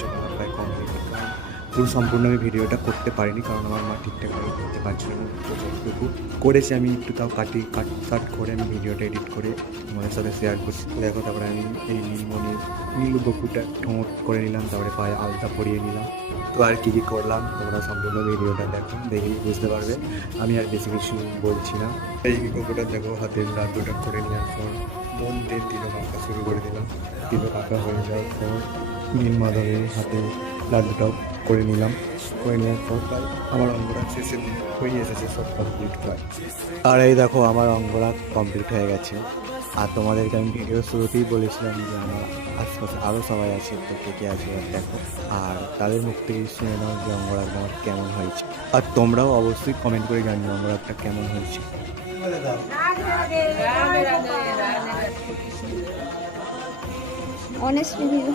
জন্য আমার প্রায় কমপ্লিট, কারণ পুরো সম্পূর্ণ আমি ভিডিওটা করতে পারিনি, কারণ আমার মা ঠিকঠাকভাবে করতে পারছিল না। তো যতটুকু করেছি আমি একটু তাও কাট করে আমি ভিডিওটা এডিট করে তোমাদের সাথে শেয়ার করছি। তো দেখো, তারপরে আমি এই নীল বকুটা ঠোঁট করে নিলাম, তারপরে পায়ে আলতা পরিয়ে নিলাম। তো আর কী কী করলাম তোমরা সম্পূর্ণ ভিডিওটা দেখো, দেখেই বুঝতে পারবে। আমি আর বেশি কিছু বলছি না। এই বকুটা দেখো, হাতের লাড্ডুটা করে নেওয়ার পর মন দিয়ে তিলক আঁকা শুরু করে দিলাম। তিলক আঁকা হয়ে যাওয়ার পর নীল মাধবের হাতে লাড্ডুটাও করে নিলাম। করে নেওয়ার পর প্রায় আমার অঙ্গরাগ শেষের দিকে হয়ে এসেছে, সব কমপ্লিট প্রায়। আর এই দেখো, আমার অঙ্গরাগ কমপ্লিট হয়ে গেছে। আর তোমাদেরকে আমি ভিডিও শুরুতেই বলেছিলাম যে আমার আশপাশে আরও সবাই আছে, তো কে কে আছে এবার দেখো। আর তাদের মুখ থেকেই শুনে নাও যে অঙ্গরাগটা আমার কেমন হয়েছে। আর তোমরাও অবশ্যই কমেন্ট করে জানিও অঙ্গরাগটা কেমন হয়েছে। Honest review.